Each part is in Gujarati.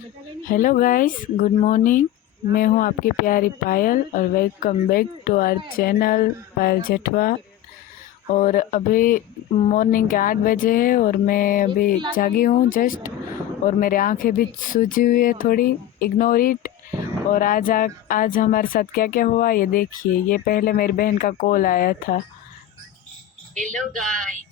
Hello guys, good morning. मैं हूं आपकी प्यारी पायल और welcome back to our channel Payal Jethwa. और अभी मॉर्निंग के 8 बजे है और मैं अभी जागी हूं जस्ट, और मेरी आंखें भी सूजी हुई है थोड़ी, इग्नोर इट। और आज हमारे साथ क्या क्या हुआ ये देखिए। ये पहले मेरी बहन का कॉल आया था। હેલો ગાઈસ,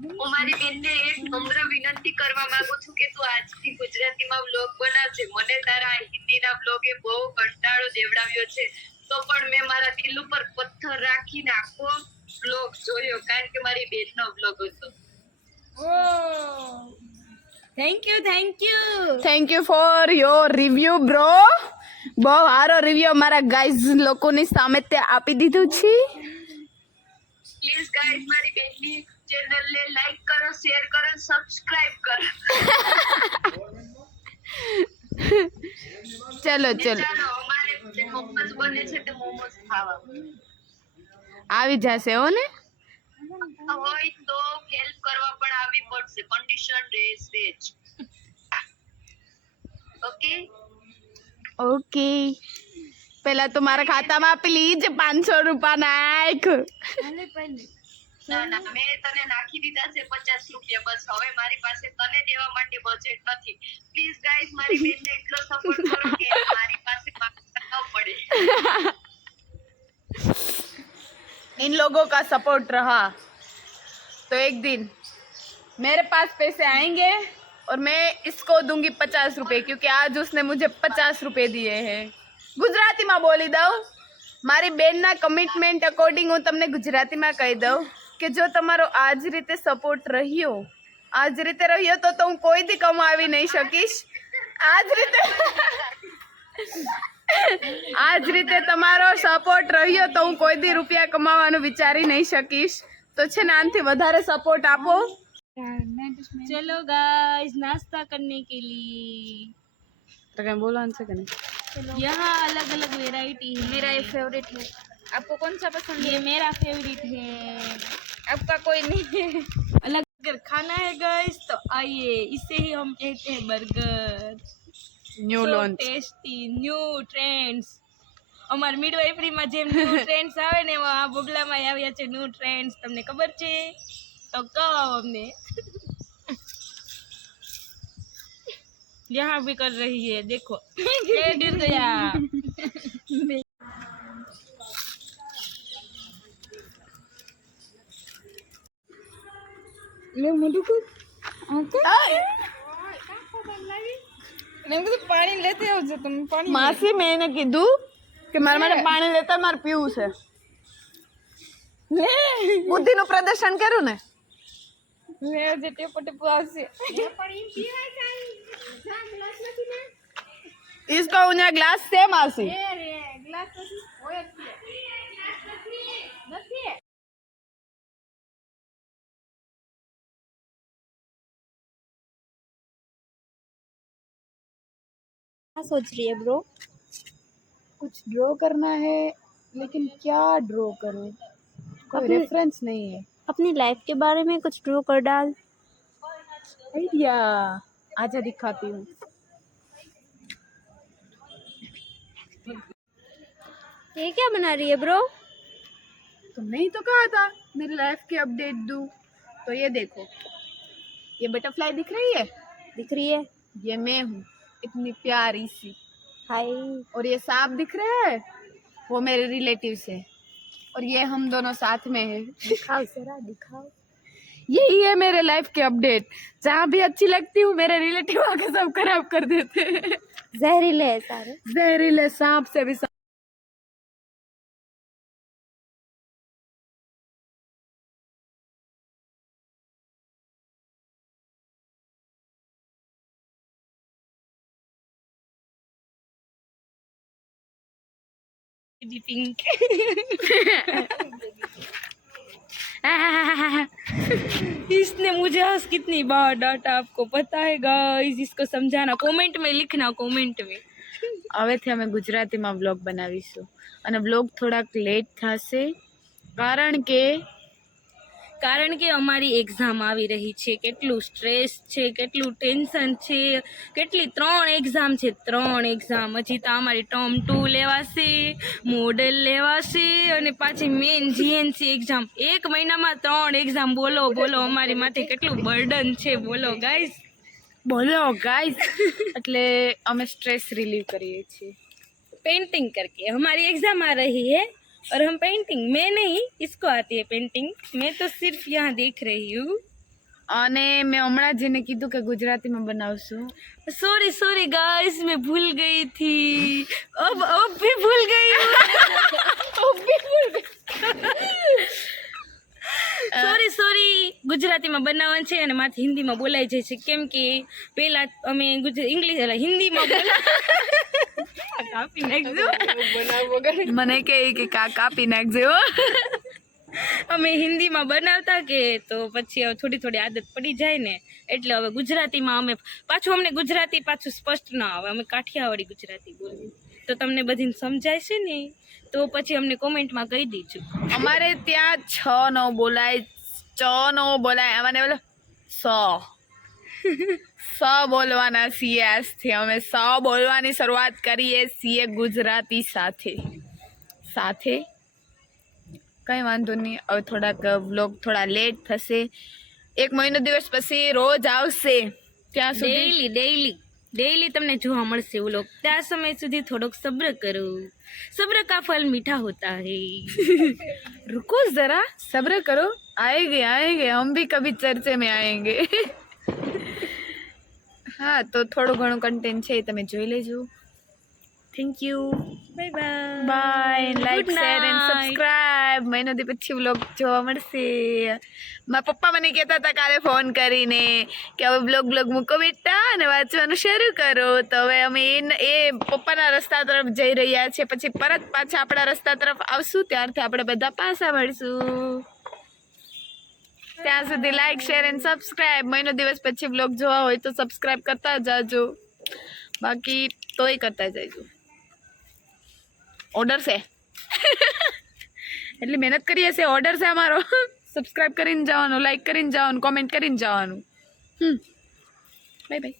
હું મારી બેનને એક નમ્ર વિનંતી કરવા માંગુ છું કે તું આજથી ગુજરાતીમાં વ્લોગ બનાવજે. મને તારા હિન્દીના વ્લોગે બહુ કંટાળો દેવડાવ્યો છે, તો પણ મેં મારા દિલ ઉપર પથ્થર રાખીને આખો વ્લોગ જોયો, કારણ કે મારી બેનનો વ્લોગ હતો. Thank you for your review bro. બહુ સારો રિવ્યુ અમારા ગાઈઝ લોકોની સામે તે આપી દીધું છે. પ્લીઝ ગાઈસ, મારી બેનની ચેનલને લાઈક કરો, શેર કરો, સબસ્ક્રાઇબ કરો. ચલો ચલો, ચાલો, અમારે જે મોમોસ બને છે તે મોમોસ ખાવા આવી જશે હો ને. હોય તો હેલ્પ કરવા પણ આવી પડશે. Condition veg. ઓકે, ઓકે, પેલા તો મારા ખાતામાં પ્લીઝ 500 રૂપિયા નાખ. ના ના, મેં તને નાખી દીધા છે 50 રૂપિયા. બસ હવે મારી પાસે તને દેવા માટે બજેટ નથી. પ્લીઝ ગાઈસ, મારી બેનને એટલો સપોર્ટ કરો કે મારી પાસે માંગવા ન પડે. इन लोगों का सपोर्ट रहा तो एक दिन मेरे पास पैसे आएंगे और मैं इसको दूंगी 50 रुपए, क्योंकि आज उसने मुझे 50 रुपए दिए हैं. ગુજરાતીમાં બોલી દઉં, મારી બેનના કમિટમેન્ટ અકોર્ડિંગ હું તમને ગુજરાતીમાં કહી દઉં કે જો તમારો આ જ રીતે સપોર્ટ રહ્યો, તો હું કોઈ દી કમાવી નહીં શકીશ. આ જ રીતે તમારો સપોર્ટ રહ્યો તો હું કોઈ દી રૂપિયા કમાવાનું વિચારી નહીં શકીશ. તો છે ને આનાથી વધારે સપોર્ટ આપો. चलो गाइस, नाश्ता करने के लिए તો કઈ બોલવાનું છે કે નહીં? यहाँ अलग अलग वेराइटी है. मेरा ये फेवरेट है। आपको कौन सा पसंद ये है? मेरा फेवरेट है. आपका कोई नहीं है? अलग अगर खाना है गाइस तो आइए, इसे ही हम कहते हैं burger. New launch. Tasty new trends. અમાર મિડવાઇફરીમાં જેમ ન્યૂ ટ્રેન્ડ્સ આવે ને એમાં આ બોગલામાં આવ્યા છે ન્યૂ ટ્રેન્ડ્સ. તમને ખબર છે તો કહો અમને. यहाँ भी कर रही है, देखो ये गिर गया. ले मधु को पानी लेते हो जो तुम पानी માસી મેં એને કીધું કે મારે પાણી લેતા મારે પીવું છે. બુદ્ધિનું પ્રદર્શન કર્યું ને. मेरा जे टेपो टेपो आवશે इसका उन्हें ग्लास से मासी. ગ્લાસ હોય નથી. क्या सोच रही है ब्रो? कुछ ड्रॉ करना है, लेकिन क्या ड्रॉ करूं? कोई अपने- रेफरेंस नहीं है. अपनी लाइफ के बारे में कुछ ड्रॉ कर डाल. आइडिया, आजा दिखाती हूँ. ये क्या बना रही है ब्रो? तुमने ही तो कहा था मेरी लाइफ की अपडेट दूं. तो ये देखो, ये बटरफ्लाई दिख रही है, दिख रही है? ये मैं हूँ, इतनी प्यारी सी. हाय. और ये सांप दिख रहे हैं, वो मेरे रिलेटिव्स है. और ये हम दोनों साथ में है. दिखाओ जरा, दिखाओ. यही है मेरे लाइफ के अपडेट. जहाँ भी अच्छी लगती हूँ मेरे रिलेटिव आके सब खराब कर देते हैं. जहरीले है सारे. जहरीले सांप से भी पिंक. इसने मुझे आज कितनी बार डांटा, आपको पता है गाइस. इसको समझाना, कमेंट में लिखना, कमेंट में. હવેથી અમે ગુજરાતીમાં વ્લોગ બનાવીશું અને વ્લોગ થોડાક લેટ થશે, કારણ કે કારણ કે અમારી એક્ઝામ આવી રહી છે, કેટલું સ્ટ્રેસ છે, કેટલું ટેન્શન છે, કેટલી 3 એક્ઝામ છે, 3 એક્ઝામ. હજી તો અમારી ટર્મ 2 લેવાશે, મોડલ લેવાશે અને પાછી મેન જીએનસી એક્ઝામ. 1 મહિનામાં 3 એક્ઝામ. બોલો બોલો અમારી માથે કેટલું બર્ડન છે, બોલો ગાઈઝ. બોલો ગાઈસ. એટલે અમે સ્ટ્રેસ રિલીવ કરીએ છીએ. पेंटिंग करके हमारी एग्जाम आ रही है और हम पेंटिंग, मैं नहीं, इसको आती है पेंटिंग, मैं तो सिर्फ यहाँ देख रही हूँ. અને મેં હમણાં જેને કીધું કે ગુજરાતીમાં બનાવશું. सॉरी सॉरी गाइस, मैं भूल गई थी, अब भी भूल गई हूँ. સોરી સોરી, ગુજરાતીમાં બનાવવાનું છે અને માથે હિન્દીમાં બોલાઈ જાય છે, કેમ કે પહેલા અમે હિન્દીમાં કાપી નાખજો. મને કહે કે કાપી નાખજો. અમે હિન્દીમાં બનાવતા કે તો પછી હવે થોડી થોડી આદત પડી જાય ને, એટલે હવે ગુજરાતીમાં અમે અમને ગુજરાતી પાછું સ્પષ્ટ ના આવે, અમે કાઠિયાવાડી ગુજરાતી બોલીએ તો તમને બધીને સમજાય છે ને, તો પછી અમને કોમેન્ટમાં કહી દીજો. અમારે ત્યાં છ નો બોલાય, ચ નો બોલાય, અમારે બોલો સ બોલવાના છીએ. આજથી અમે સ બોલવાની શરૂઆત કરીએ છીએ ગુજરાતી સાથે. કંઈ વાંધો નહીં, હવે થોડાક વ્લોગ થોડા લેટ થશે. 1 મહિનો દિવસ પછી રોજ આવશે. ત્યાં સુધી ડેઈલી તમને જોવા મળશે વ્લોગ. ત્યાં સમય સુધી થોડોક સબ્ર કરો, સબ્ર કા ફલ મીઠા હોતા હૈ. रुको जरा, सब्र करो, आएंगे हम भी कभी चर्चे में आएंगे. હા, તો થોડું ઘણું કન્ટેન્ટ છે તમે જોઈ લેજો. Thank you, bye bye bye. Like, Good share and night. Subscribe. મહિનો દી પછી વ્લોગ જોવા મળશે. મારા પપ્પા મને કહેતા હતા કાલે ફોન કરીને કે હવે વ્લોગ મૂકો બેટા અને વાંચવાનું શરૂ કરો. તો હવે અમે એ પપ્પાના રસ્તા તરફ જઈ રહ્યા છે. પછી પાછા આપણા રસ્તા તરફ આવશું, ત્યારથી આપણે બધા પાછા મળશું. ત્યાં સુધી લાઈક, શેર એન્ડ સબસ્ક્રાઇબ. મહિનો દિવસ પછી વ્લોગ જોવા હોય તો સબસ્ક્રાઇબ કરતા જાજો, બાકી તોય કરતા જજો. ઓર્ડર છે એટલે મહેનત કરીએ છીએ, ઓર્ડર છે અમારો. સબસ્ક્રાઇબ કરીને જવાનું, લાઈક કરીને જવાનું, કોમેન્ટ કરીને જવાનું. Bye bye.